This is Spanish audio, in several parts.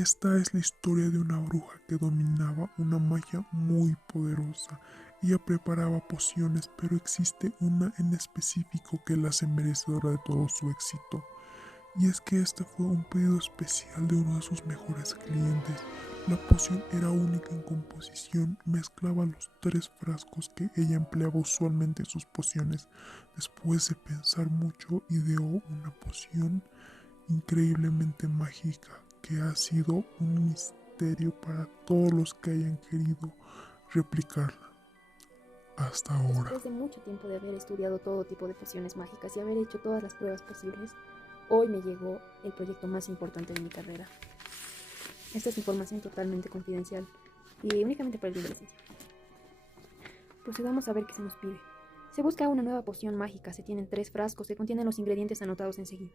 Esta es la historia de una bruja que dominaba una magia muy poderosa. Ella preparaba pociones, pero existe una en específico que la hace merecedora de todo su éxito. Y es que este fue un pedido especial de uno de sus mejores clientes. La poción era única en composición, mezclaba los 3 frascos que ella empleaba usualmente en sus pociones. Después de pensar mucho, ideó una poción increíblemente mágica que ha sido un misterio para todos los que hayan querido replicarla hasta ahora. Después de mucho tiempo de haber estudiado todo tipo de pociones mágicas y haber hecho todas las pruebas posibles, hoy me llegó el proyecto más importante de mi carrera. Esta es información totalmente confidencial y únicamente para el bien de la ciencia. Procedamos a ver qué se nos pide. Se busca una nueva poción mágica, se tienen 3 frascos que contienen los ingredientes anotados enseguida.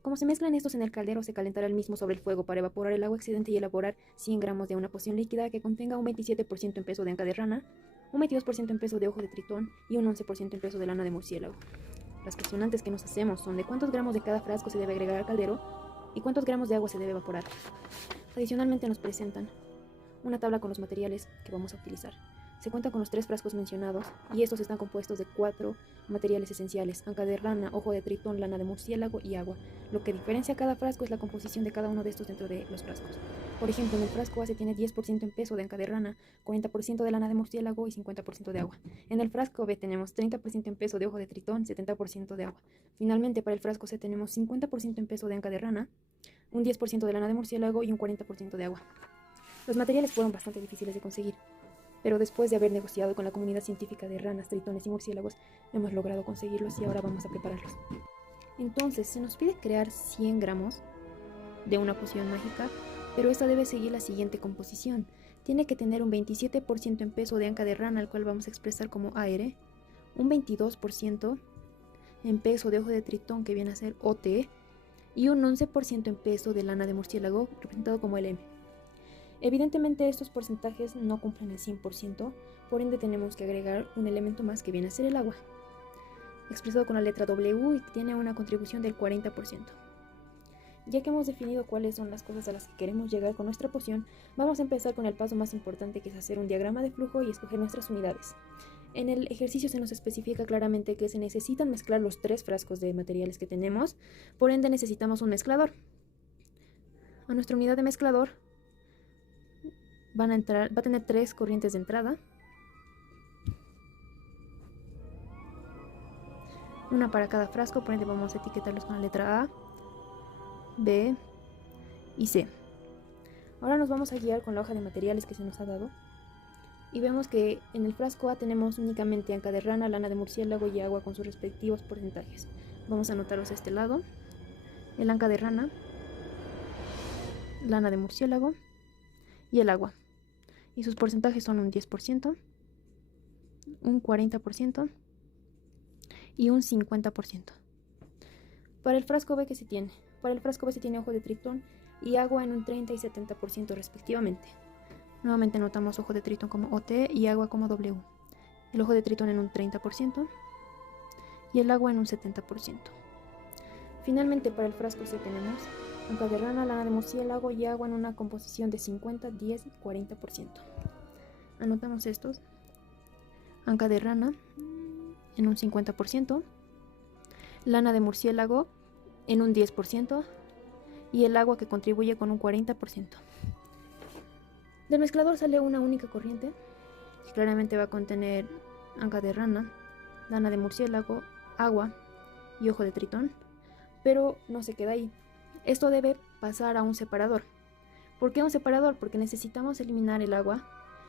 Como se mezclan estos en el caldero, se calentará el mismo sobre el fuego para evaporar el agua excedente y elaborar 100 gramos de una poción líquida que contenga un 27% en peso de anca de rana, un 22% en peso de ojo de tritón y un 11% en peso de lana de murciélago. Las cuestionantes que nos hacemos son de cuántos gramos de cada frasco se debe agregar al caldero y cuántos gramos de agua se debe evaporar. Adicionalmente nos presentan una tabla con los materiales que vamos a utilizar. Se cuenta con los 3 frascos mencionados y estos están compuestos de 4 materiales esenciales: anca de rana, ojo de tritón, lana de murciélago y agua. Lo que diferencia cada frasco es la composición de cada uno de estos dentro de los frascos. Por ejemplo, en el frasco A se tiene 10% en peso de anca de rana, 40% de lana de murciélago y 50% de agua. En el frasco B tenemos 30% en peso de ojo de tritón, 70% de agua. Finalmente, para el frasco C tenemos 50% en peso de anca de rana, un 10% de lana de murciélago y un 40% de agua. Los materiales fueron bastante difíciles de conseguir, pero después de haber negociado con la comunidad científica de ranas, tritones y murciélagos, hemos logrado conseguirlos y ahora vamos a prepararlos. Entonces, se nos pide crear 100 gramos de una poción mágica, pero esta debe seguir la siguiente composición. Tiene que tener un 27% en peso de anca de rana, al cual vamos a expresar como AR, un 22% en peso de ojo de tritón, que viene a ser OT, y un 11% en peso de lana de murciélago, representado como LM. Evidentemente estos porcentajes no cumplen el 100%, por ende tenemos que agregar un elemento más que viene a ser el agua, expresado con la letra W y tiene una contribución del 40%. Ya que hemos definido cuáles son las cosas a las que queremos llegar con nuestra poción, vamos a empezar con el paso más importante, que es hacer un diagrama de flujo y escoger nuestras unidades. En el ejercicio se nos especifica claramente que se necesitan mezclar los 3 frascos de materiales que tenemos, por ende necesitamos un mezclador. A nuestra unidad de mezclador va a tener 3 corrientes de entrada, una para cada frasco, por ende vamos a etiquetarlos con la letra A, B y C. Ahora nos vamos a guiar con la hoja de materiales que se nos ha dado y vemos que en el frasco A tenemos únicamente anca de rana, lana de murciélago y agua con sus respectivos porcentajes. Vamos a anotarlos a este lado: el anca de rana, lana de murciélago y el agua. Y sus porcentajes son un 10%, un 40% y un 50%. Para el frasco B, ¿qué se tiene? Para el frasco B se tiene ojo de tritón y agua en un 30 y 70% respectivamente. Nuevamente anotamos ojo de tritón como OT y agua como W. El ojo de tritón en un 30% y el agua en un 70%. Finalmente, para el frasco C tenemos anca de rana, lana de murciélago y agua en una composición de 50, 10 y 40%. Anotamos estos: anca de rana en un 50%, lana de murciélago en un 10% y el agua, que contribuye con un 40%. Del mezclador sale una única corriente que claramente va a contener anca de rana, lana de murciélago, agua y ojo de tritón, pero no se queda ahí. Esto debe pasar a un separador. ¿Por qué un separador? Porque necesitamos eliminar el agua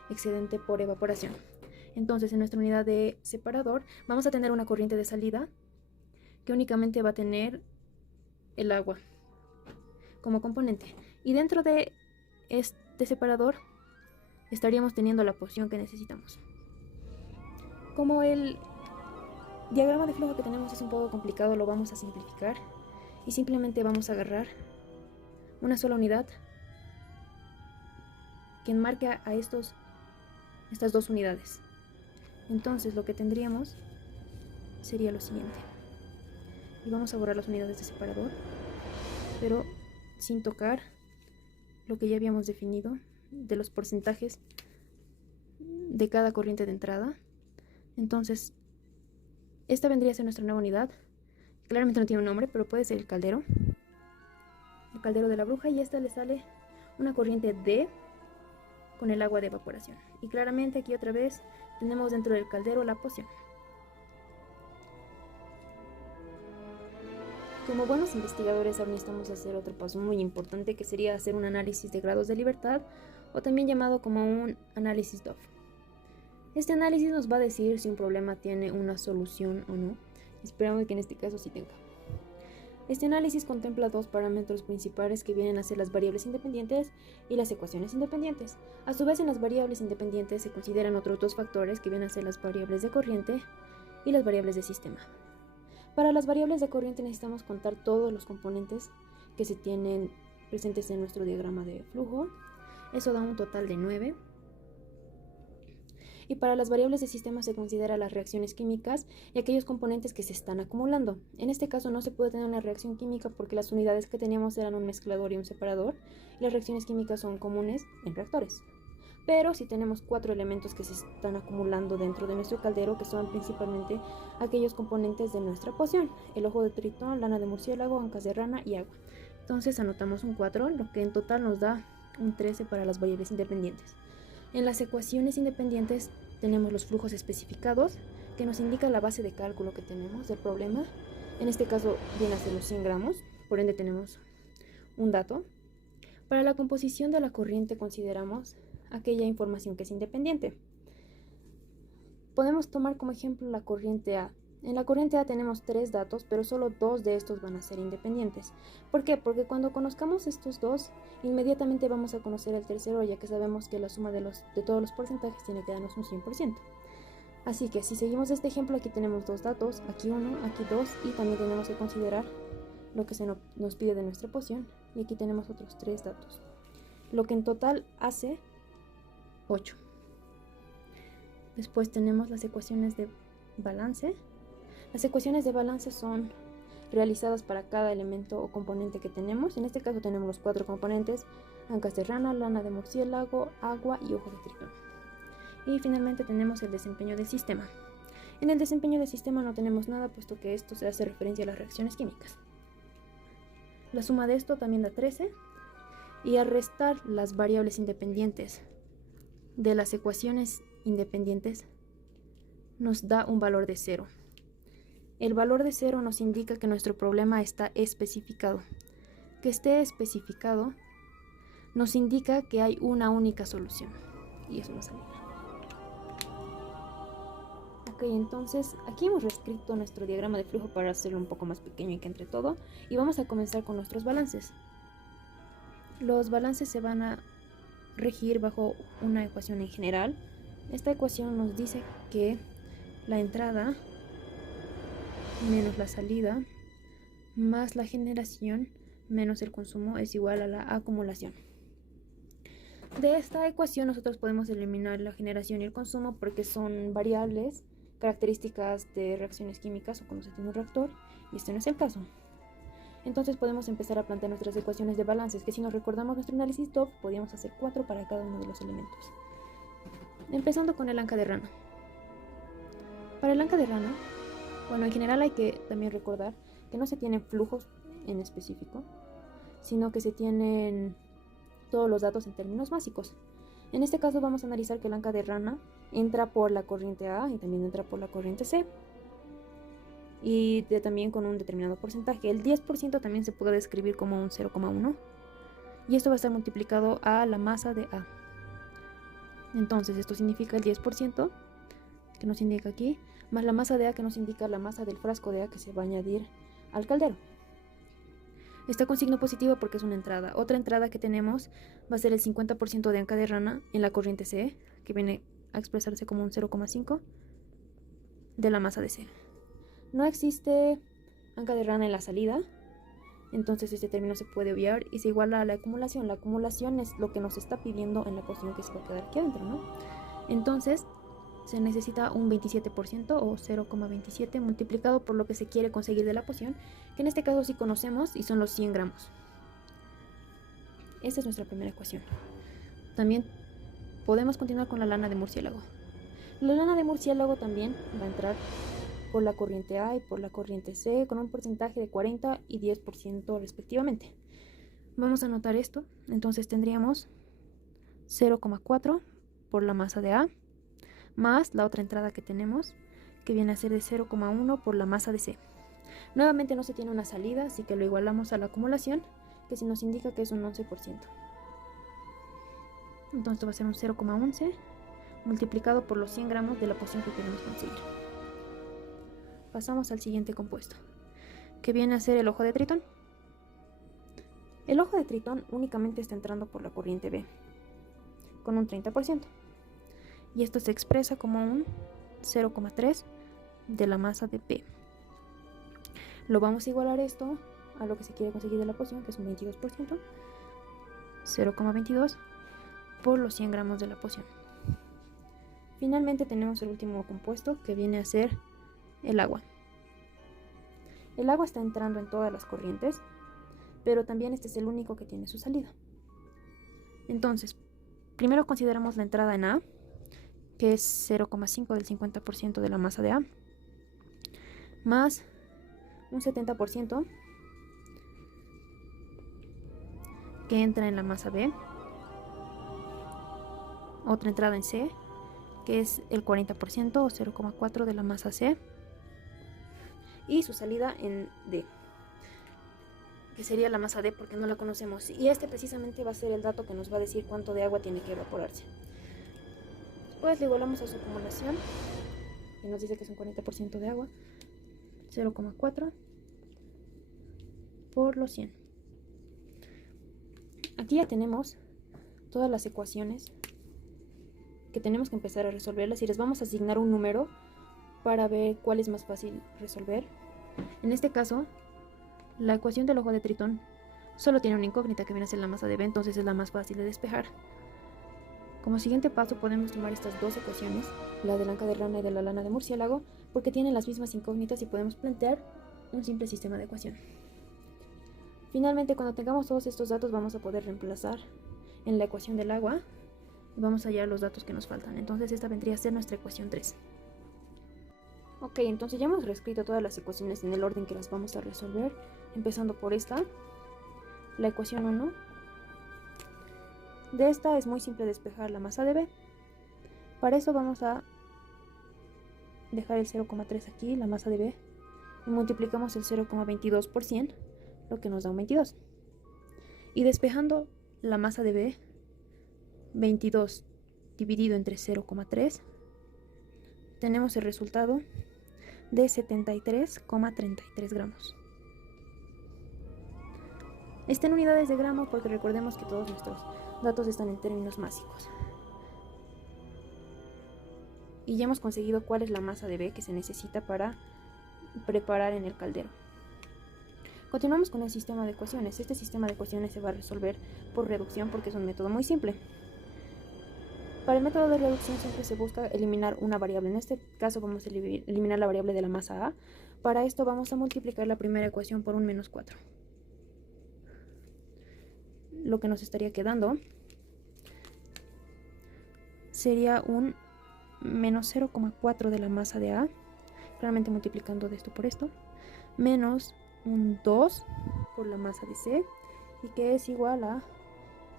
excedente por evaporación. Entonces, en nuestra unidad de separador vamos a tener una corriente de salida que únicamente va a tener el agua como componente, y dentro de este separador estaríamos teniendo la poción que necesitamos. Como el diagrama de flujo que tenemos es un poco complicado, lo vamos a simplificar y simplemente vamos a agarrar una sola unidad que enmarque a estas 2 unidades. Entonces lo que tendríamos sería lo siguiente, y vamos a borrar las unidades de separador, pero sin tocar lo que ya habíamos definido de los porcentajes de cada corriente de entrada. Entonces, esta vendría a ser nuestra nueva unidad. Claramente no tiene un nombre, pero puede ser el caldero de la bruja, y a esta le sale una corriente D con el agua de evaporación. Y claramente aquí otra vez tenemos dentro del caldero la poción. Como buenos investigadores ahora necesitamos hacer otro paso muy importante, que sería hacer un análisis de grados de libertad, o también llamado como un análisis DOF. Este análisis nos va a decir si un problema tiene una solución o no. Esperamos que en este caso sí tenga. Este análisis contempla dos parámetros principales que vienen a ser las variables independientes y las ecuaciones independientes. A su vez, en las variables independientes se consideran otros dos factores que vienen a ser las variables de corriente y las variables de sistema. Para las variables de corriente necesitamos contar todos los componentes que se tienen presentes en nuestro diagrama de flujo. Eso da un total de 9. Y para las variables de sistema se considera las reacciones químicas y aquellos componentes que se están acumulando. En este caso no se puede tener una reacción química porque las unidades que teníamos eran un mezclador y un separador, y las reacciones químicas son comunes en reactores. Pero si tenemos 4 elementos que se están acumulando dentro de nuestro caldero, que son principalmente aquellos componentes de nuestra poción: el ojo de tritón, lana de murciélago, ancas de rana y agua. Entonces anotamos un 4, lo que en total nos da un 13 para las variables independientes. En las ecuaciones independientes tenemos los flujos especificados, que nos indica la base de cálculo que tenemos del problema. En este caso viene a ser los 100 gramos, por ende tenemos un dato. Para la composición de la corriente consideramos aquella información que es independiente. Podemos tomar como ejemplo la corriente A. En la corriente A tenemos 3 datos, pero solo 2 de estos van a ser independientes. ¿Por qué? Porque cuando conozcamos estos 2, inmediatamente vamos a conocer el tercero, ya que sabemos que la suma de todos los porcentajes tiene que darnos un 100%. Así que si seguimos este ejemplo, aquí tenemos 2 datos, aquí 1, aquí 2, y también tenemos que considerar lo que se nos pide de nuestra poción, y aquí tenemos otros 3 datos, lo que en total hace 8. Después tenemos las ecuaciones de balance. Las ecuaciones de balance son realizadas para cada elemento o componente que tenemos. En este caso tenemos los 4 componentes: ancas de rana, lana de murciélago, agua y ojo de tritón. Y finalmente tenemos el desempeño del sistema. En el desempeño del sistema no tenemos nada, puesto que esto se hace referencia a las reacciones químicas. La suma de esto también da 13, y al restar las variables independientes de las ecuaciones independientes nos da un valor de 0. El valor de 0 nos indica que nuestro problema está especificado. Que esté especificado nos indica que hay una única solución, y eso nos alegra. Ok, entonces aquí hemos reescrito nuestro diagrama de flujo para hacerlo un poco más pequeño y que entre todo, y vamos a comenzar con nuestros balances. Los balances se van a regir bajo una ecuación en general. Esta ecuación nos dice que la entrada menos la salida más la generación menos el consumo es igual a la acumulación. De esta ecuación nosotros podemos eliminar la generación y el consumo porque son variables características de reacciones químicas o cuando se tiene un reactor, y este no es el caso. Entonces podemos empezar a plantear nuestras ecuaciones de balances, que si nos recordamos nuestro análisis DOF, podíamos hacer 4 para cada uno de los elementos. Empezando con el anca de rana. Para el anca de rana, bueno, en general hay que también recordar que no se tienen flujos en específico, sino que se tienen todos los datos en términos básicos. En este caso vamos a analizar que el anca de rana entra por la corriente A y también entra por la corriente C, y también con un determinado porcentaje. El 10% también se puede describir como un 0,1, y esto va a estar multiplicado a la masa de A. Entonces esto significa el 10% que nos indica aquí, más la masa de A, que nos indica la masa del frasco de A que se va a añadir al caldero. Está con signo positivo porque es una entrada. Otra entrada que tenemos va a ser el 50% de anca de rana en la corriente C, que viene a expresarse como un 0,5 de la masa de C. No existe anca de rana en la salida, entonces este término se puede obviar y se iguala a la acumulación. La acumulación es lo que nos está pidiendo en la poción que se va a quedar aquí adentro, ¿no? Entonces se necesita un 27% o 0,27 multiplicado por lo que se quiere conseguir de la poción, que en este caso sí conocemos y son los 100 gramos. Esta es nuestra primera ecuación. También podemos continuar con la lana de murciélago. La lana de murciélago también va a entrar por la corriente A y por la corriente C con un porcentaje de 40 y 10% respectivamente. Vamos a anotar esto. Entonces tendríamos 0,4 por la masa de A más la otra entrada que tenemos, que viene a ser de 0,1 por la masa de C. Nuevamente no se tiene una salida, así que lo igualamos a la acumulación, que si nos indica que es un 11%. Entonces esto va a ser un 0,11 multiplicado por los 100 gramos de la poción que queremos conseguir. Pasamos al siguiente compuesto, que viene a ser el ojo de Tritón. El ojo de Tritón únicamente está entrando por la corriente B, con un 30%. Y esto se expresa como un 0,3 de la masa de B. Lo vamos a igualar esto a lo que se quiere conseguir de la poción, que es un 22%, 0,22 por los 100 gramos de la poción. Finalmente tenemos el último compuesto, que viene a ser el agua. El agua está entrando en todas las corrientes, pero también este es el único que tiene su salida. Entonces, primero consideramos la entrada en A, que es 0,5 del 50% de la masa de A, más un 70% que entra en la masa B, otra entrada en C, que es el 40% o 0,4 de la masa C, y su salida en D, que sería la masa D porque no la conocemos, y este precisamente va a ser el dato que nos va a decir cuánto de agua tiene que evaporarse. Después le igualamos a su acumulación, que nos dice que es un 40% de agua, 0,4 por los 100. Aquí ya tenemos todas las ecuaciones que tenemos que empezar a resolverlas y les vamos a asignar un número para ver cuál es más fácil resolver. En este caso, la ecuación del ojo de Tritón solo tiene una incógnita que viene a ser la masa de B, entonces es la más fácil de despejar. Como siguiente paso podemos tomar estas dos ecuaciones, la de la anca de rana y de la lana de murciélago, porque tienen las mismas incógnitas y podemos plantear un simple sistema de ecuación. Finalmente, cuando tengamos todos estos datos, vamos a poder reemplazar en la ecuación del agua y vamos a hallar los datos que nos faltan. Entonces esta vendría a ser nuestra ecuación 3. Ok, entonces ya hemos reescrito todas las ecuaciones en el orden que las vamos a resolver, empezando por esta, la ecuación 1. De esta es muy simple despejar la masa de B. Para eso vamos a dejar el 0,3 aquí, la masa de B, y multiplicamos el 0,22 por 100, lo que nos da un 22. Y despejando la masa de B, 22 dividido entre 0,3, tenemos el resultado de 73,33 gramos. Está en unidades de gramos porque recordemos que todos nuestros datos están en términos másicos. Y ya hemos conseguido cuál es la masa de B que se necesita para preparar en el caldero. Continuamos con el sistema de ecuaciones. Este sistema de ecuaciones se va a resolver por reducción porque es un método muy simple. Para el método de reducción siempre se busca eliminar una variable. En este caso vamos a eliminar la variable de la masa A. Para esto vamos a multiplicar la primera ecuación por un menos 4. Lo que nos estaría quedando sería un menos 0,4 de la masa de A, claramente multiplicando de esto por esto, menos un 2 por la masa de C, y que es igual a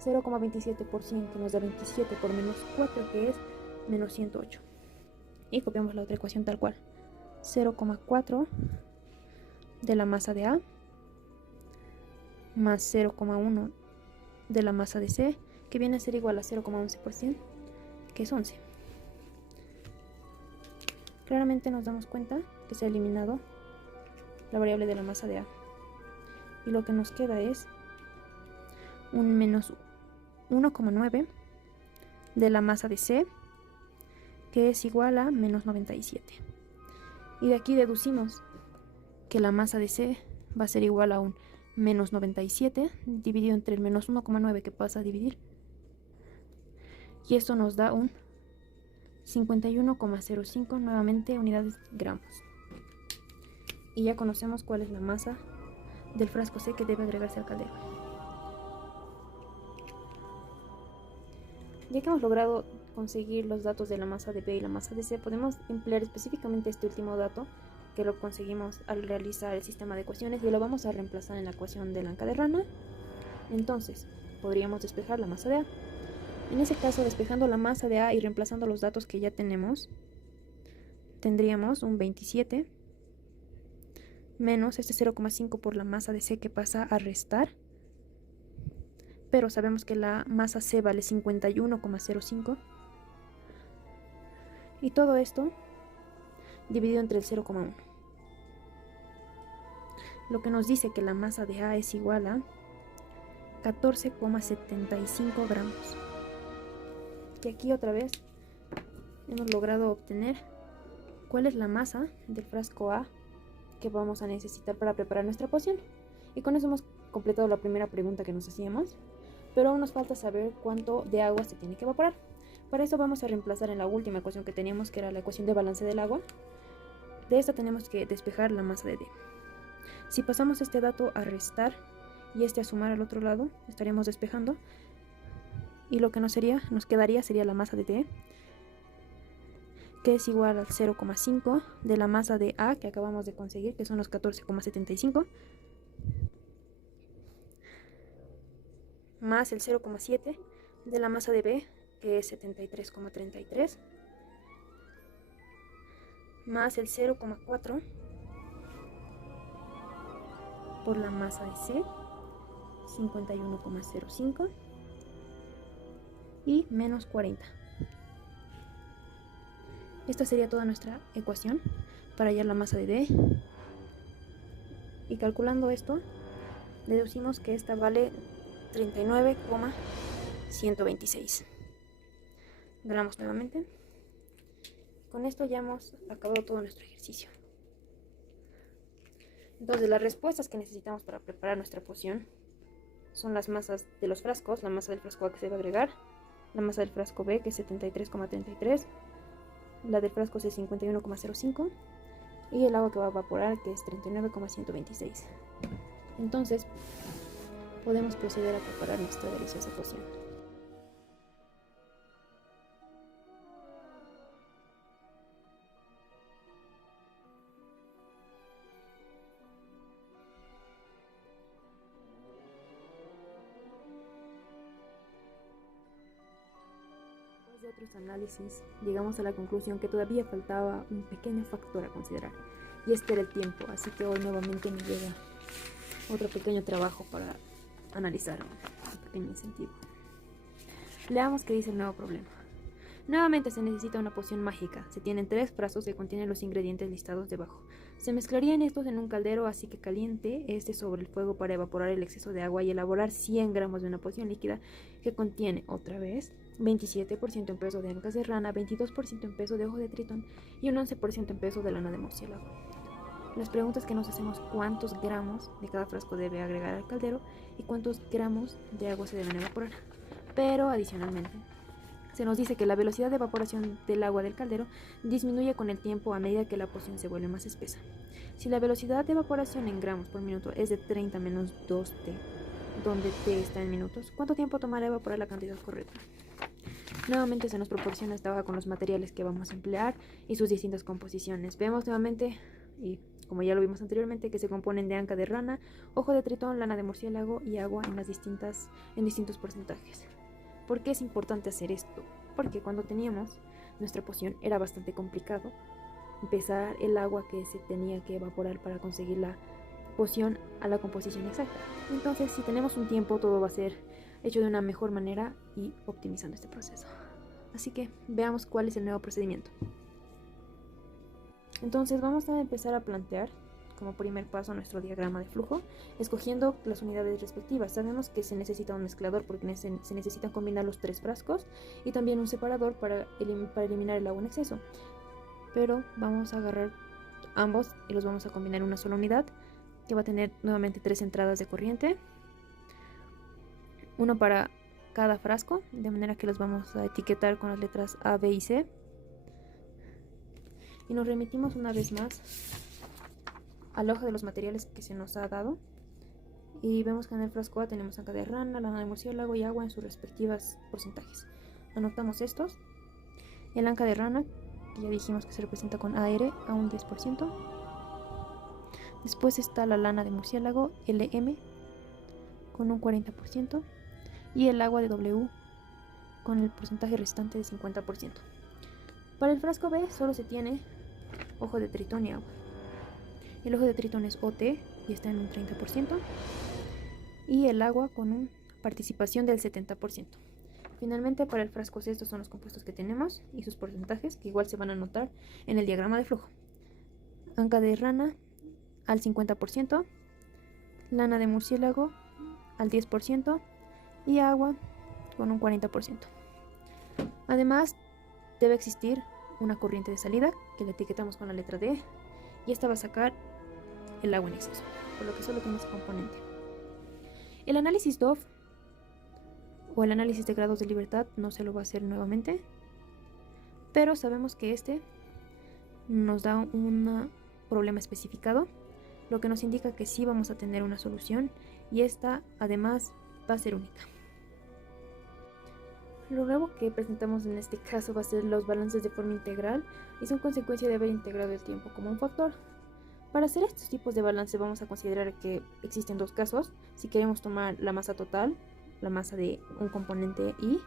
0,27 por 100, que nos da 27 por menos 4, que es menos 108. Y copiamos la otra ecuación tal cual, 0,4 de la masa de A más 0,1 de la masa de C, que viene a ser igual a 0,11 por 100, que es 11. Claramente nos damos cuenta que se ha eliminado la variable de la masa de A, y lo que nos queda es un menos 1,9 de la masa de C, que es igual a menos 97. Y de aquí deducimos que la masa de C va a ser igual a un menos 97 dividido entre el menos 1,9 que pasa a dividir, y esto nos da un 51,05, nuevamente unidades gramos. Y ya conocemos cuál es la masa del frasco C que debe agregarse al caldero. Ya que hemos logrado conseguir los datos de la masa de B y la masa de C, podemos emplear específicamente este último dato que lo conseguimos al realizar el sistema de ecuaciones y lo vamos a reemplazar en la ecuación de la anca de rana. Entonces, podríamos despejar la masa de A. En ese caso, despejando la masa de A y reemplazando los datos que ya tenemos, tendríamos un 27 menos este 0,5 por la masa de C que pasa a restar, pero sabemos que la masa C vale 51,05 y todo esto dividido entre el 0,1, lo que nos dice que la masa de A es igual a 14,75 gramos. Y aquí otra vez hemos logrado obtener cuál es la masa del frasco A que vamos a necesitar para preparar nuestra poción. Y con eso hemos completado la primera pregunta que nos hacíamos, pero aún nos falta saber cuánto de agua se tiene que evaporar. Para eso vamos a reemplazar en la última ecuación que teníamos, que era la ecuación de balance del agua. De esta tenemos que despejar la masa de D. Si pasamos este dato a restar y este a sumar al otro lado, estaríamos despejando, y lo que nos quedaría sería la masa de D, que es igual al 0,5 de la masa de A que acabamos de conseguir, que son los 14,75, más el 0,7 de la masa de B, que es 73,33, más el 0,4 por la masa de C, 51,05, y menos 40. Esta sería toda nuestra ecuación para hallar la masa de D. Y calculando esto, deducimos que esta vale 39,126 gramos nuevamente. Con esto ya hemos acabado todo nuestro ejercicio. Entonces, las respuestas que necesitamos para preparar nuestra poción son las masas de los frascos, la masa del frasco A que se va a agregar, la masa del frasco B, que es 73,33, la del frasco C, 51,05, y el agua que va a evaporar, que es 39,126. Entonces, podemos proceder a preparar nuestra deliciosa poción. De otros análisis, llegamos a la conclusión que todavía faltaba un pequeño factor a considerar, y este era el tiempo, así que hoy nuevamente me llega otro pequeño trabajo para analizar, un pequeño incentivo. Leamos qué dice el nuevo problema. Nuevamente se necesita una poción mágica. Se tienen 3 frascos que contienen los ingredientes listados debajo. Se mezclarían estos en un caldero, así que caliente este sobre el fuego para evaporar el exceso de agua y elaborar 100 gramos de una poción líquida que contiene, otra vez, 27% en peso de ancas de rana, 22% en peso de ojo de tritón y un 11% en peso de lana de murciélago. Las preguntas que nos hacemos: ¿cuántos gramos de cada frasco debe agregar al caldero y cuántos gramos de agua se deben evaporar? Pero adicionalmente, se nos dice que la velocidad de evaporación del agua del caldero disminuye con el tiempo a medida que la poción se vuelve más espesa. Si la velocidad de evaporación en gramos por minuto es de 30 menos 2T, donde T está en minutos, ¿cuánto tiempo tomará evaporar la cantidad correcta? Nuevamente se nos proporciona esta hoja con los materiales que vamos a emplear y sus distintas composiciones. Vemos nuevamente, y como ya lo vimos anteriormente, que se componen de anca de rana, ojo de tritón, lana de murciélago y agua en distintos porcentajes. ¿Por qué es importante hacer esto? Porque cuando teníamos nuestra poción era bastante complicado empezar el agua que se tenía que evaporar para conseguir la poción a la composición exacta. Entonces, si tenemos un tiempo, todo va a ser hecho de una mejor manera y optimizando este proceso. Así que veamos cuál es el nuevo procedimiento. Entonces vamos a empezar a plantear como primer paso nuestro diagrama de flujo, escogiendo las unidades respectivas. Sabemos que se necesita un mezclador porque se necesitan combinar los 3 frascos y también un separador para eliminar el agua en exceso. Pero vamos a agarrar ambos y los vamos a combinar en una sola unidad que va a tener nuevamente 3 entradas de corriente, uno para cada frasco, de manera que los vamos a etiquetar con las letras A, B y C. Y nos remitimos una vez más a la hoja de los materiales que se nos ha dado y vemos que en el frasco A tenemos anca de rana, lana de murciélago y agua en sus respectivos porcentajes. anotamos estos. El anca de rana, que ya dijimos que se representa con AR a un 10%. Después está la lana de murciélago, LM, con un 40%. Y el agua de W, con el porcentaje restante de 50%. Para el frasco B solo se tiene ojo de tritón y agua. El ojo de tritón es OT y está en un 30%. Y el agua con una participación del 70%. Finalmente, para el frasco C, estos son los compuestos que tenemos y sus porcentajes, que igual se van a anotar en el diagrama de flujo. Anca de rana al 50%, lana de murciélago al 10% y agua con un 40%. Además, debe existir una corriente de salida que la etiquetamos con la letra D y esta va a sacar el agua en exceso, por lo que solo tiene ese componente. El análisis DOF o el análisis de grados de libertad no se lo va a hacer nuevamente, pero sabemos que este nos da un problema especificado, lo que nos indica que sí vamos a tener una solución y esta además va a ser única. Lo nuevo que presentamos en este caso va a ser los balances de forma integral y son consecuencia de haber integrado el tiempo como un factor. Para hacer estos tipos de balance vamos a considerar que existen dos casos, si queremos tomar la masa total, la masa de un componente I,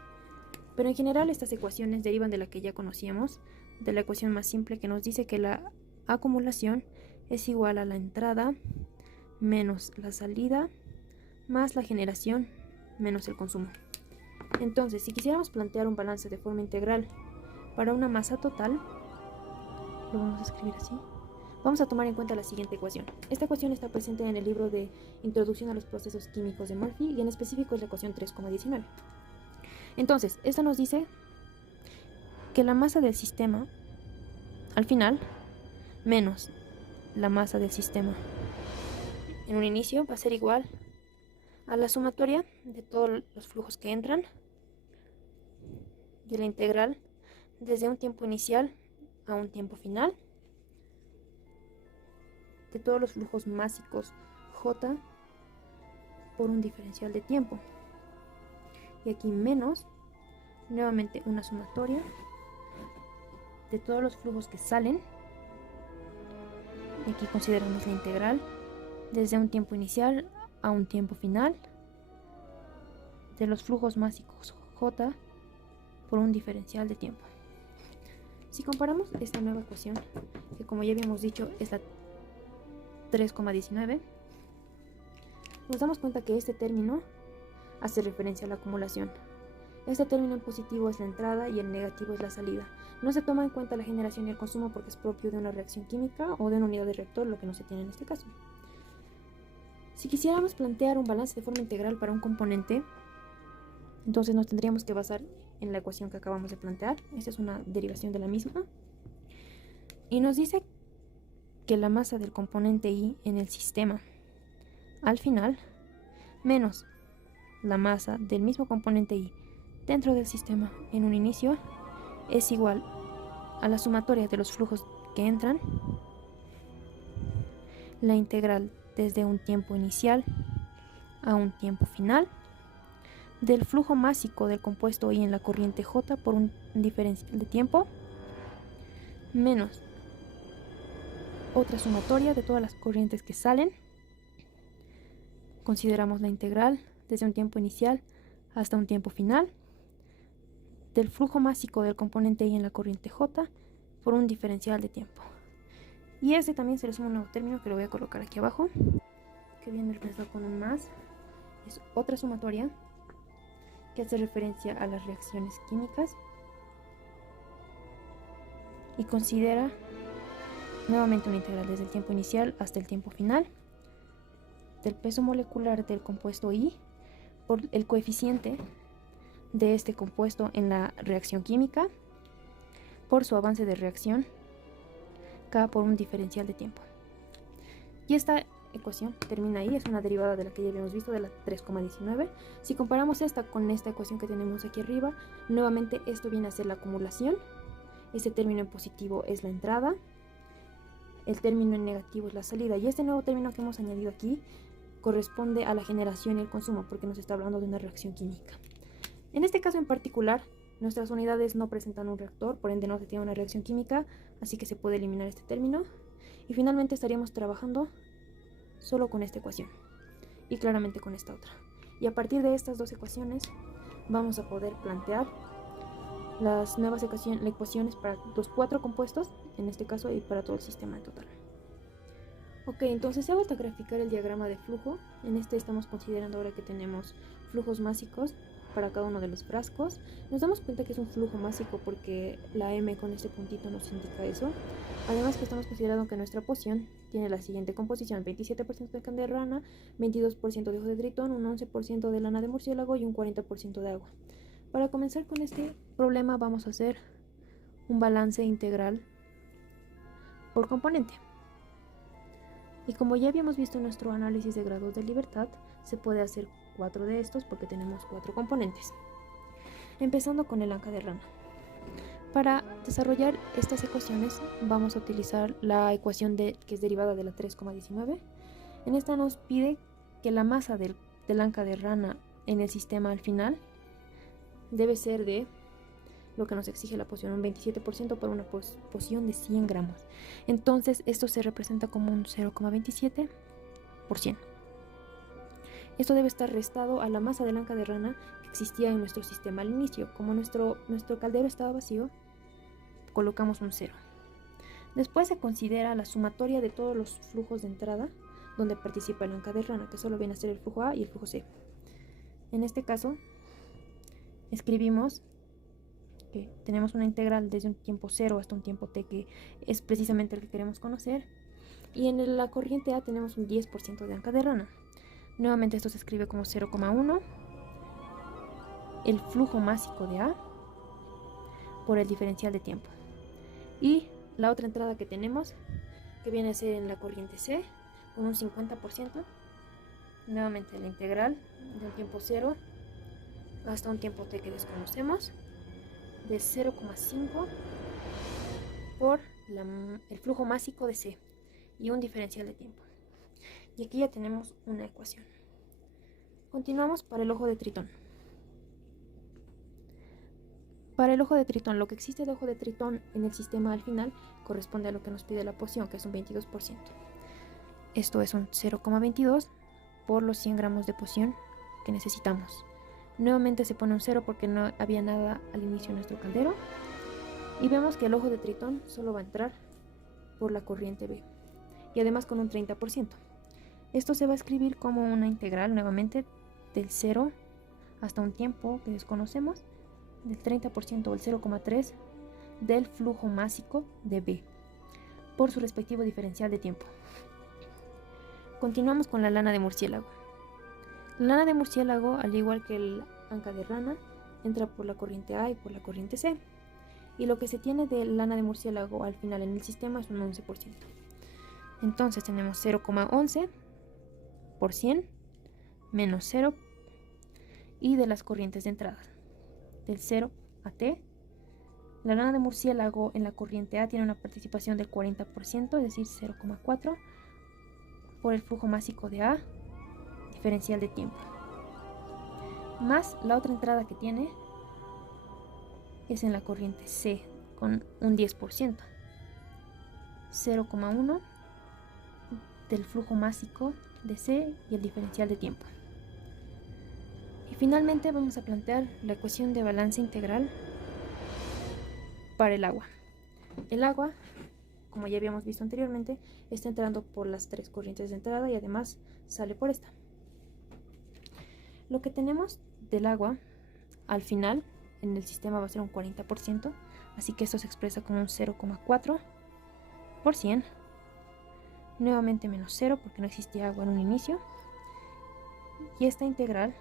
pero en general estas ecuaciones derivan de la que ya conocíamos, de la ecuación más simple que nos dice que la acumulación es igual a la entrada menos la salida más la generación menos el consumo. Entonces, si quisiéramos plantear un balance de forma integral para una masa total, lo vamos a escribir así. Vamos a tomar en cuenta la siguiente ecuación. Esta ecuación está presente en el libro de Introducción a los Procesos Químicos de Murphy y en específico es la ecuación 3,19. Entonces, esta nos dice que la masa del sistema al final menos la masa del sistema en un inicio va a ser igual a la sumatoria de todos los flujos que entran de la integral desde un tiempo inicial a un tiempo final de todos los flujos másicos J por un diferencial de tiempo. Y aquí menos, nuevamente una sumatoria de todos los flujos que salen. Y aquí consideramos la integral desde un tiempo inicial a un tiempo final de los flujos másicos J por un diferencial de tiempo. Si comparamos esta nueva ecuación, que como ya habíamos dicho es la 3,19, nos damos cuenta que este término hace referencia a la acumulación. Este término en positivo es la entrada y el negativo es la salida. No se toma en cuenta la generación y el consumo porque es propio de una reacción química o de una unidad de reactor, lo que no se tiene en este caso. Si quisiéramos plantear un balance de forma integral para un componente, entonces nos tendríamos que basar en la ecuación que acabamos de plantear. Esta es una derivación de la misma. Y nos dice que la masa del componente I en el sistema al final menos la masa del mismo componente I dentro del sistema en un inicio es igual a la sumatoria de los flujos que entran, la integral desde un tiempo inicial a un tiempo final del flujo másico del compuesto I en la corriente J por un diferencial de tiempo menos otra sumatoria de todas las corrientes que salen. Consideramos la integral desde un tiempo inicial hasta un tiempo final del flujo másico del componente I en la corriente J por un diferencial de tiempo. Y a este también se le suma un nuevo término que lo voy a colocar aquí abajo, que viene representado con un más. Es otra sumatoria que hace referencia a las reacciones químicas y considera nuevamente una integral desde el tiempo inicial hasta el tiempo final del peso molecular del compuesto I por el coeficiente de este compuesto en la reacción química por su avance de reacción K por un diferencial de tiempo. Y esta ecuación termina ahí, es una derivada de la que ya habíamos visto, de la 3,19. Si comparamos esta con esta ecuación que tenemos aquí arriba, nuevamente esto viene a ser la acumulación. Este término en positivo es la entrada, el término en negativo es la salida, y este nuevo término que hemos añadido aquí corresponde a la generación y el consumo, porque nos está hablando de una reacción química. En este caso en particular, Nuestras unidades no presentan un reactor, por ende no se tiene una reacción química, así que se puede eliminar este término. Y finalmente estaríamos trabajando solo con esta ecuación y claramente con esta otra. Y a partir de estas dos ecuaciones vamos a poder plantear las nuevas ecuaciones para los 4 compuestos, en este caso, y para todo el sistema en total. Ok, entonces se ha vuelto a graficar el diagrama de flujo. En este estamos considerando ahora que tenemos flujos másicos para cada uno de los frascos. Nos damos cuenta que es un flujo másico porque la M con este puntito nos indica eso. Además que estamos considerando que nuestra poción tiene la siguiente composición: 27% de carne de rana, 22% de hoja de tritón, un 11% de lana de murciélago y un 40% de agua. Para comenzar con este problema vamos a hacer un balance integral por componente. Y como ya habíamos visto en nuestro análisis de grados de libertad, se puede hacer 4 de estos porque tenemos 4 componentes. Empezando con el anca de rana. Para desarrollar estas ecuaciones vamos a utilizar la ecuación que es derivada de la 3,19. En esta nos pide que la masa del anca de rana en el sistema al final debe ser de lo que nos exige la poción, un 27% por una poción de 100 gramos. Entonces esto se representa como un 0,27%. Esto debe estar restado a la masa del anca de rana que existía en nuestro sistema al inicio. Como nuestro caldero estaba vacío, colocamos un 0. Después se considera la sumatoria de todos los flujos de entrada donde participa el anca de rana, que solo viene a ser el flujo A y el flujo C. En este caso, escribimos que tenemos una integral desde un tiempo 0 hasta un tiempo t, que es precisamente el que queremos conocer, y en la corriente A tenemos un 10% de anca de rana. Nuevamente esto se escribe como 0,1 el flujo másico de A por el diferencial de tiempo. Y la otra entrada que tenemos, que viene a ser en la corriente C, con un 50%, nuevamente la integral de un tiempo 0 hasta un tiempo t que desconocemos, de 0,5 por el flujo másico de C y un diferencial de tiempo. Y aquí ya tenemos una ecuación. Continuamos para el ojo de Tritón. Para el ojo de Tritón, lo que existe de ojo de Tritón en el sistema al final corresponde a lo que nos pide la poción, que es un 22%. Esto es un 0,22 por los 100 gramos de poción que necesitamos. Nuevamente se pone un 0 porque no había nada al inicio de nuestro caldero. Y vemos que el ojo de Tritón solo va a entrar por la corriente B. Y además con un 30%. Esto se va a escribir como una integral nuevamente del 0 hasta un tiempo que desconocemos, del 30% o el 0,3 del flujo másico de B por su respectivo diferencial de tiempo. Continuamos con la lana de murciélago. La lana de murciélago, al igual que el anca de rana, entra por la corriente A y por la corriente C. Y lo que se tiene de lana de murciélago al final en el sistema es un 11%. Entonces tenemos 0,11 por 100 menos 0 y de las corrientes de entrada. Del 0 a T, la lana de murciélago en la corriente A tiene una participación del 40%, es decir, 0,4 por el flujo másico de A, diferencial de tiempo. Más la otra entrada que tiene es en la corriente C con un 10%, 0,1 del flujo másico de C y el diferencial de tiempo. Y finalmente vamos a plantear la ecuación de balance integral para el agua. El agua, como ya habíamos visto anteriormente, está entrando por las 3 corrientes de entrada y además sale por esta. Lo que tenemos del agua al final en el sistema va a ser un 40%, así que esto se expresa como un 0,4 por 100, nuevamente menos 0 porque no existía agua en un inicio, y esta integral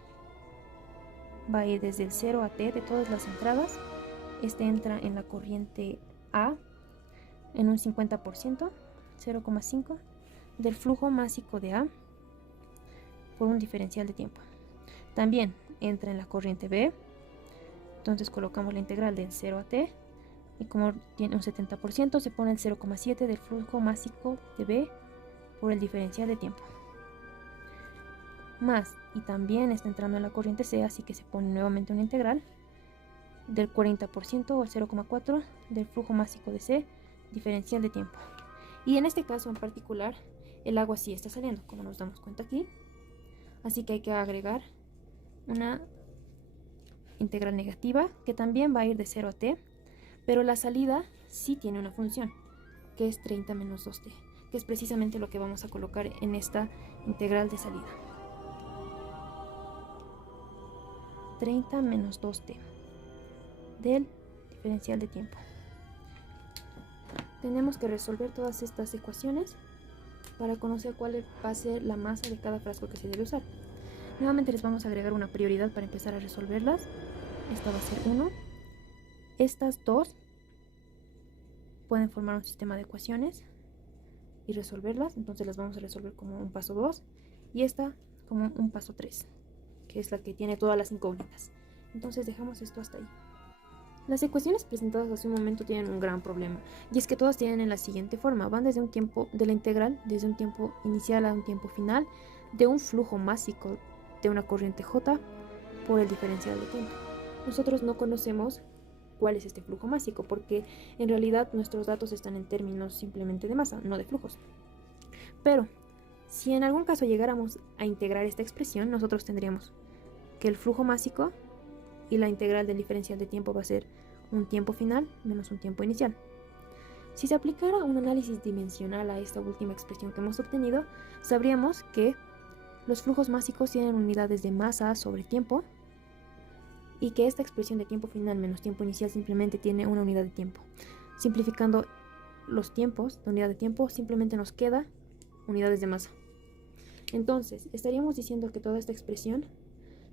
va a ir desde el 0 a t de todas las entradas. Este entra en la corriente A en un 50%, 0,5 del flujo másico de A por un diferencial de tiempo. También entra en la corriente B, entonces colocamos la integral del 0 a t y como tiene un 70% se pone el 0,7 del flujo másico de B por el diferencial de tiempo. Más, y también está entrando en la corriente C, así que se pone nuevamente una integral del 40% o el 0,4 del flujo másico de C, diferencial de tiempo. Y en este caso en particular, el agua sí está saliendo, como nos damos cuenta aquí. Así que hay que agregar una integral negativa, que también va a ir de 0 a t, pero la salida sí tiene una función, que es 30 menos 2t, que es precisamente lo que vamos a colocar en esta integral de salida. 30 menos 2t del diferencial de tiempo. Tenemos que resolver todas estas ecuaciones para conocer cuál va a ser la masa de cada frasco que se debe usar. Nuevamente les vamos a agregar una prioridad para empezar a resolverlas. Esta va a ser 1. Estas dos pueden formar un sistema de ecuaciones y resolverlas, entonces las vamos a resolver como un paso 2 y esta como un paso 3, que es la que tiene todas las incógnitas. Entonces dejamos esto hasta ahí. Las ecuaciones presentadas hace un momento tienen un gran problema, y es que todas tienen en la siguiente forma: van desde un tiempo de la integral, desde un tiempo inicial a un tiempo final, de un flujo másico de una corriente J por el diferencial de tiempo. Nosotros no conocemos cuál es este flujo másico, porque en realidad nuestros datos están en términos simplemente de masa, no de flujos. Pero si en algún caso llegáramos a integrar esta expresión, nosotros tendríamos que el flujo másico y la integral del diferencial de tiempo va a ser un tiempo final menos un tiempo inicial. Si se aplicara un análisis dimensional a esta última expresión que hemos obtenido, sabríamos que los flujos másicos tienen unidades de masa sobre tiempo y que esta expresión de tiempo final menos tiempo inicial simplemente tiene una unidad de tiempo. Simplificando los tiempos de unidad de tiempo, simplemente nos queda unidades de masa. Entonces, estaríamos diciendo que toda esta expresión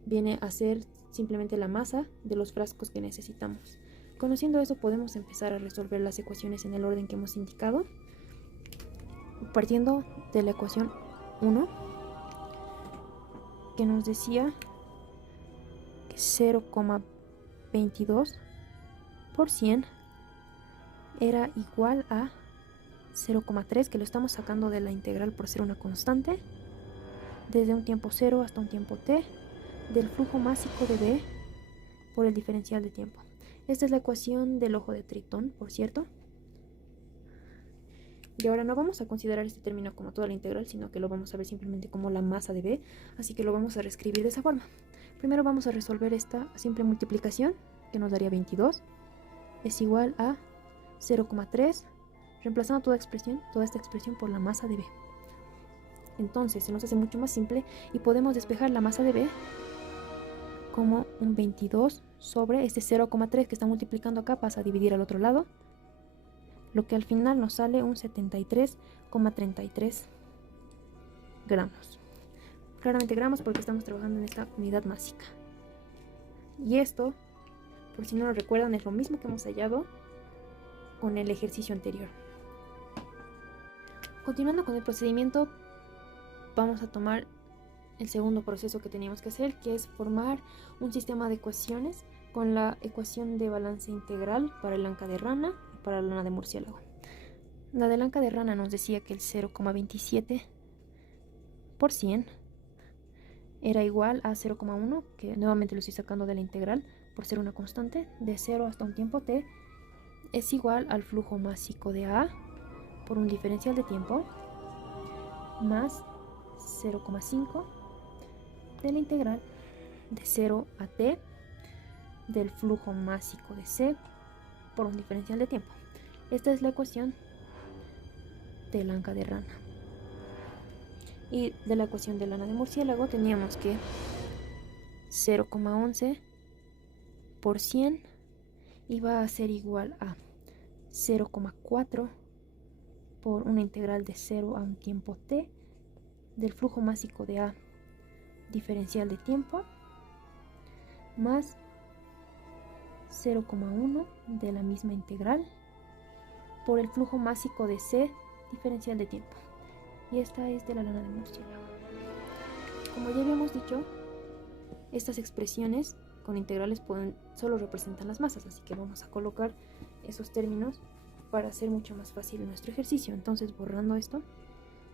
viene a ser simplemente la masa de los frascos que necesitamos. Conociendo eso, podemos empezar a resolver las ecuaciones en el orden que hemos indicado, partiendo de la ecuación 1, que nos decía que 0,22 por 100 era igual a 0,3, que lo estamos sacando de la integral por ser una constante, desde un tiempo 0 hasta un tiempo t, del flujo másico de B por el diferencial de tiempo. Esta es la ecuación del ojo de Tritón, por cierto. Y ahora no vamos a considerar este término como toda la integral, sino que lo vamos a ver simplemente como la masa de B, así que lo vamos a reescribir de esa forma. Primero vamos a resolver esta simple multiplicación, que nos daría 22, es igual a 0,3, reemplazando toda esta expresión por la masa de B. Entonces se nos hace mucho más simple y podemos despejar la masa de B como un 22 sobre este 0,3 que está multiplicando acá, pasa a dividir al otro lado, lo que al final nos sale un 73,33 gramos. Claramente gramos porque estamos trabajando en esta unidad másica. Y esto, por si no lo recuerdan, es lo mismo que hemos hallado con el ejercicio anterior. Continuando con el procedimiento, vamos a tomar el segundo proceso que teníamos que hacer, que es formar un sistema de ecuaciones con la ecuación de balance integral para el anca de rana y para la lana de murciélago. La del anca de rana nos decía que el 0,27 por 100 era igual a 0,1, que nuevamente lo estoy sacando de la integral por ser una constante, de 0 hasta un tiempo t, es igual al flujo másico de A por un diferencial de tiempo más 0,5 de la integral de 0 a t del flujo másico de C por un diferencial de tiempo. Esta es la ecuación de la anca de rana. Y de la ecuación de lana de murciélago teníamos que 0,11 por 100 iba a ser igual a 0,4 por una integral de 0 a un tiempo t del flujo másico de A diferencial de tiempo más 0,1 de la misma integral por el flujo másico de C diferencial de tiempo. Y esta es de la lana de murciélago. Como ya habíamos dicho, estas expresiones con integrales solo representan las masas, así que vamos a colocar esos términos para hacer mucho más fácil nuestro ejercicio. Entonces, borrando esto,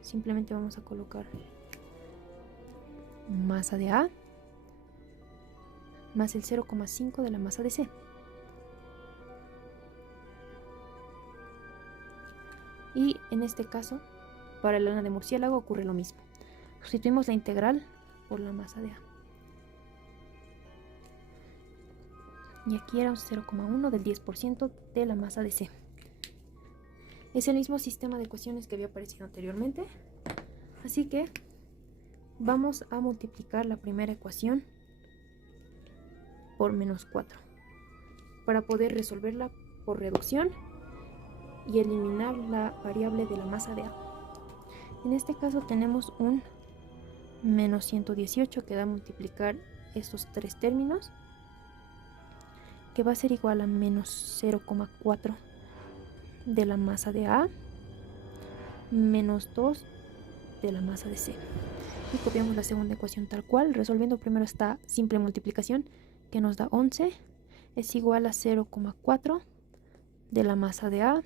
simplemente vamos a colocar masa de A más el 0,5 de la masa de C. Y en este caso, para la lana de murciélago ocurre lo mismo. Sustituimos la integral por la masa de A. Y aquí era un 0,1 del 10% de la masa de C. Es el mismo sistema de ecuaciones que había aparecido anteriormente. Así que vamos a multiplicar la primera ecuación por menos 4 para poder resolverla por reducción y eliminar la variable de la masa de A. En este caso tenemos un menos 118 que da a multiplicar estos tres términos, que va a ser igual a menos 0,4 de la masa de A menos 2 de la masa de C. Y copiamos la segunda ecuación tal cual, resolviendo primero esta simple multiplicación que nos da 11 es igual a 0,4 de la masa de A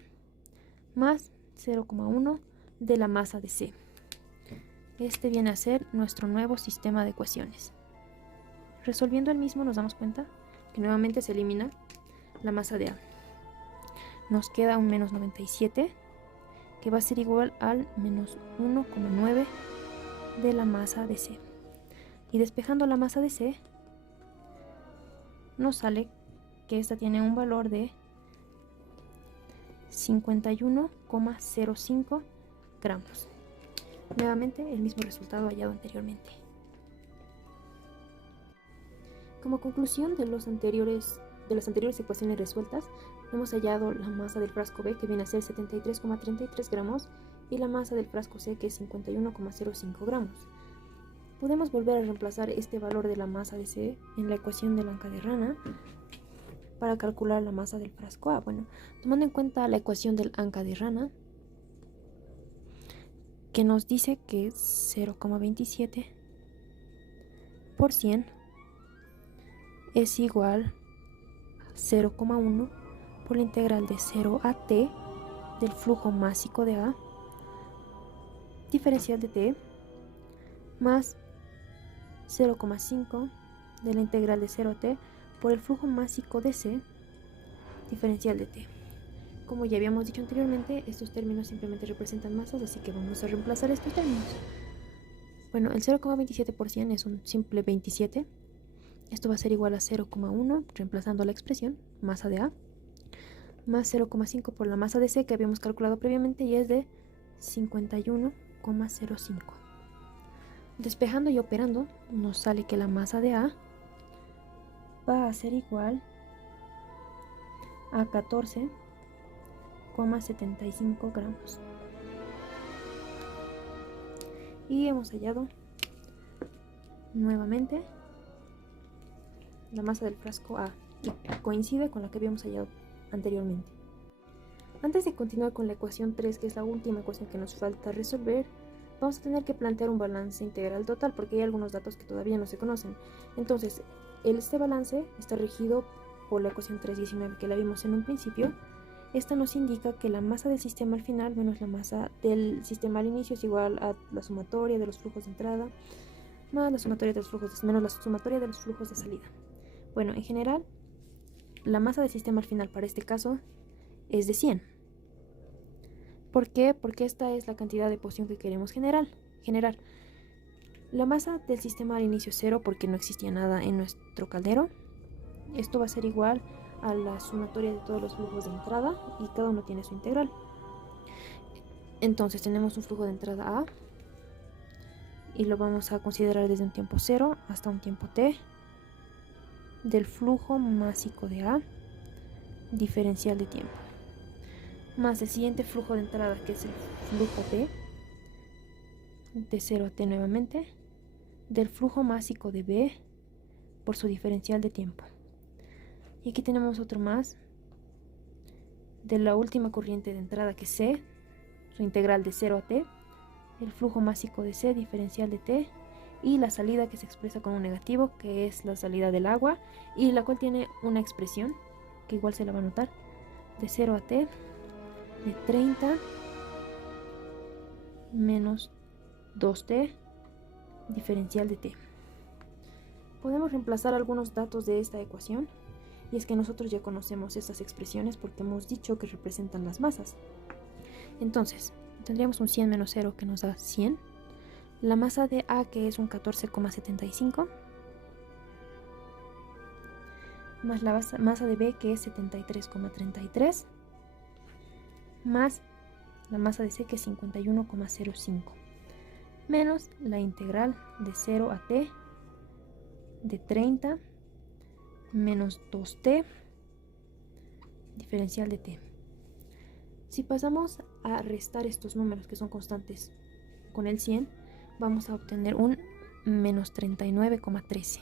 más 0,1 de la masa de C. Este viene a ser nuestro nuevo sistema de ecuaciones. Resolviendo el mismo nos damos cuenta que nuevamente se elimina la masa de A. Nos queda un menos 97 que va a ser igual al menos 1,9 de la masa de C. Y despejando la masa de C, nos sale que esta tiene un valor de 51,05 gramos. Nuevamente el mismo resultado hallado anteriormente. Como conclusión de las anteriores ecuaciones resueltas, hemos hallado la masa del frasco B, que viene a ser 73,33 gramos, y la masa del frasco C, que es 51,05 gramos. Podemos volver a reemplazar este valor de la masa de C en la ecuación de la anca de rana para calcular la masa del frasco A. Bueno, tomando en cuenta la ecuación del anca de rana, que nos dice que 0,27 por 100 es igual a 0,1 por la integral de 0 a t del flujo másico de A diferencial de t más 0,5 de la integral de 0 a t por el flujo másico de C diferencial de t. Como ya habíamos dicho anteriormente, estos términos simplemente representan masas, así que vamos a reemplazar estos términos. Bueno, el 0,27% es un simple 27. Esto va a ser igual a 0,1, reemplazando la expresión, masa de A, más 0,5 por la masa de C que habíamos calculado previamente, y es de 51,05. Despejando y operando, nos sale que la masa de A va a ser igual a 14,75 gramos. Y hemos hallado nuevamente la masa del frasco A, y coincide con la que habíamos hallado anteriormente. Antes de continuar con la ecuación 3, que es la última ecuación que nos falta resolver, vamos a tener que plantear un balance integral total, porque hay algunos datos que todavía no se conocen. Entonces, este balance está regido por la ecuación 3.19 que la vimos en un principio. Esta nos indica que la masa del sistema al final menos la masa del sistema al inicio es igual a la sumatoria de los flujos de entrada más la sumatoria de los flujos menos la sumatoria de los flujos de salida. Bueno, en general, la masa del sistema al final para este caso es de 100. ¿Por qué? Porque esta es la cantidad de posición que queremos generar. La masa del sistema al inicio es 0 porque no existía nada en nuestro caldero. Esto va a ser igual a la sumatoria de todos los flujos de entrada y cada uno tiene su integral. Entonces tenemos un flujo de entrada A y lo vamos a considerar desde un tiempo 0 hasta un tiempo t del flujo másico de A diferencial de tiempo, más el siguiente flujo de entrada, que es el flujo B de 0 a t nuevamente del flujo másico de B por su diferencial de tiempo. Y aquí tenemos otro más de la última corriente de entrada, que es C, su integral de 0 a t, el flujo másico de C diferencial de t, y la salida, que se expresa con un negativo, que es la salida del agua, y la cual tiene una expresión que igual se la va a notar, de 0 a t de 30 menos 2t diferencial de t. Podemos reemplazar algunos datos de esta ecuación, y es que nosotros ya conocemos estas expresiones porque hemos dicho que representan las masas. Entonces, tendríamos un 100 menos 0 que nos da 100. La masa de A, que es un 14,75. Más la masa de B, que es 73,33. Más la masa de C, que es 51,05. Menos la integral de 0 a t de 30 menos 2t diferencial de t. Si pasamos a restar estos números que son constantes con el 100, vamos a obtener un menos 39,13.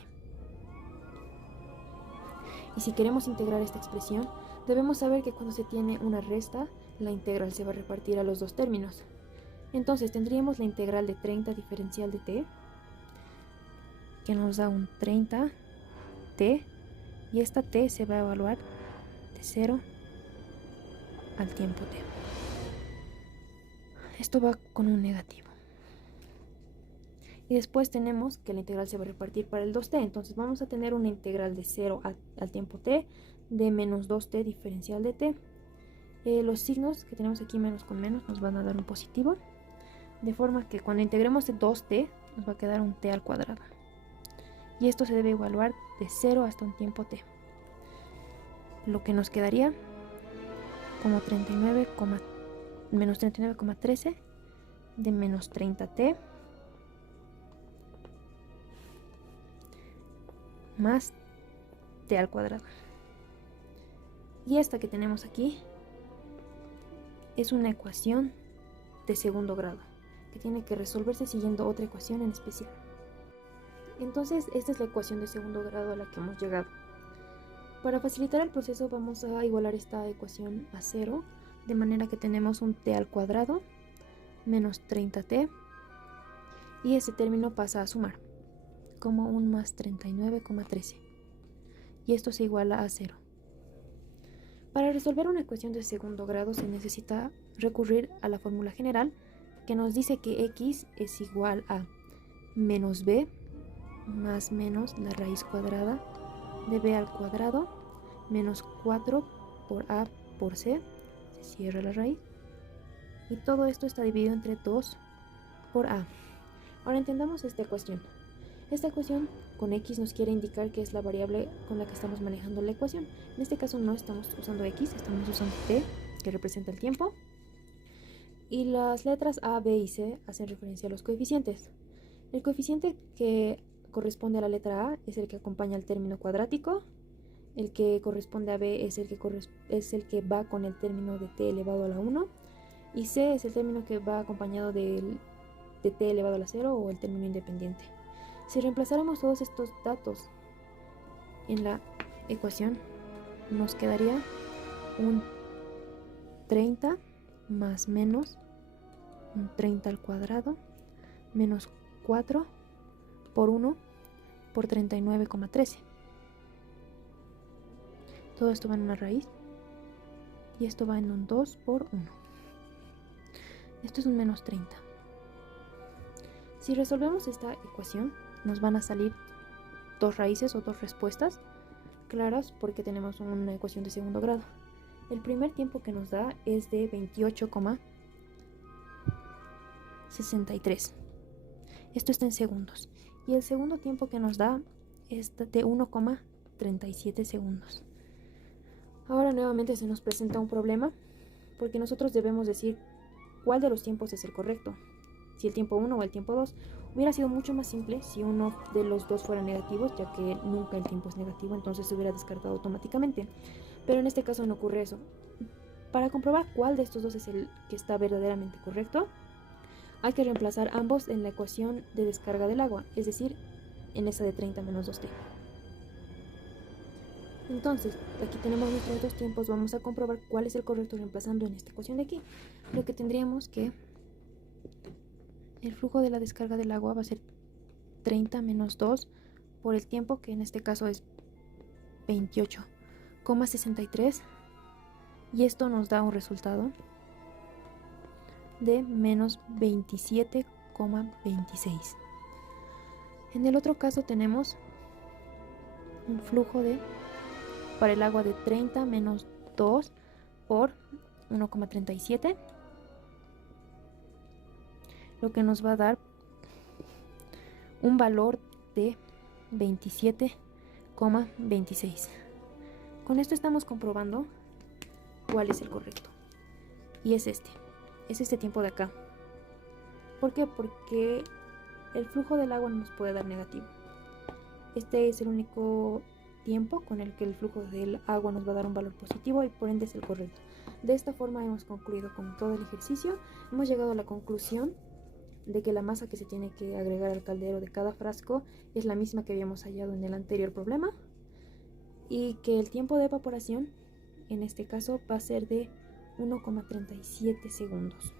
Y si queremos integrar esta expresión, debemos saber que cuando se tiene una resta, la integral se va a repartir a los dos términos. Entonces tendríamos la integral de 30 diferencial de t, que nos da un 30t, y esta t se va a evaluar de 0 al tiempo t. Esto va con un negativo. Y después tenemos que la integral se va a repartir para el 2t, entonces vamos a tener una integral de 0 al tiempo t de menos 2t diferencial de t. Los signos que tenemos aquí, menos con menos, nos van a dar un positivo, de forma que cuando integremos el 2t nos va a quedar un t al cuadrado. Y esto se debe evaluar de 0 hasta un tiempo t. Lo que nos quedaría como menos 39,13 de menos 30t más t al cuadrado. Y esta que tenemos aquí es una ecuación de segundo grado que tiene que resolverse siguiendo otra ecuación en especial. Entonces, esta es la ecuación de segundo grado a la que hemos llegado. Para facilitar el proceso vamos a igualar esta ecuación a 0, de manera que tenemos un t al cuadrado menos 30t, y ese término pasa a sumar como un más 39,13, y esto se iguala a 0. Para resolver una ecuación de segundo grado se necesita recurrir a la fórmula general, que nos dice que x es igual a menos b más menos la raíz cuadrada de b al cuadrado menos 4 por a por c, se cierra la raíz, y todo esto está dividido entre 2 por a. Ahora entendamos esta ecuación. Esta ecuación con x nos quiere indicar que es la variable con la que estamos manejando la ecuación. En este caso no estamos usando x, estamos usando t, que representa el tiempo. Y las letras a, b y c hacen referencia a los coeficientes. El coeficiente que corresponde a la letra a es el que acompaña al término cuadrático. El que corresponde a b es el que va con el término de t elevado a la 1. Y c es el término que va acompañado de t elevado a la 0 o el término independiente. Si reemplazáramos todos estos datos en la ecuación, nos quedaría un 30 más menos un 30 al cuadrado menos 4 por 1 por 39,13. Todo esto va en una raíz y esto va en un 2 por 1. Esto es un menos 30. Si resolvemos esta ecuación, nos van a salir dos raíces o dos respuestas claras porque tenemos una ecuación de segundo grado. El primer tiempo que nos da es de 28,63. Esto está en segundos. Y el segundo tiempo que nos da es de 1,37 segundos. Ahora nuevamente se nos presenta un problema porque nosotros debemos decir cuál de los tiempos es el correcto, si el tiempo 1 o el tiempo 2. Hubiera sido mucho más simple si uno de los dos fuera negativos, ya que nunca el tiempo es negativo, entonces se hubiera descartado automáticamente. Pero en este caso no ocurre eso. Para comprobar cuál de estos dos es el que está verdaderamente correcto, hay que reemplazar ambos en la ecuación de descarga del agua, es decir, en esa de 30 menos 2t. Entonces, aquí tenemos nuestros dos tiempos, vamos a comprobar cuál es el correcto reemplazando en esta ecuación de aquí. Lo que tendríamos que el flujo de la descarga del agua va a ser 30 menos 2 por el tiempo, que en este caso es 28,63, y esto nos da un resultado de menos 27,26. En el otro caso tenemos un flujo para el agua de 30 menos 2 por 1,37, lo que nos va a dar un valor de 27,26. Con esto estamos comprobando cuál es el correcto. Y es este tiempo de acá. ¿Por qué? Porque el flujo del agua no nos puede dar negativo. Este es el único tiempo con el que el flujo del agua nos va a dar un valor positivo y por ende es el correcto. De esta forma hemos concluido con todo el ejercicio. Hemos llegado a la conclusión de que la masa que se tiene que agregar al caldero de cada frasco es la misma que habíamos hallado en el anterior problema y que el tiempo de evaporación en este caso va a ser de 1,37 segundos.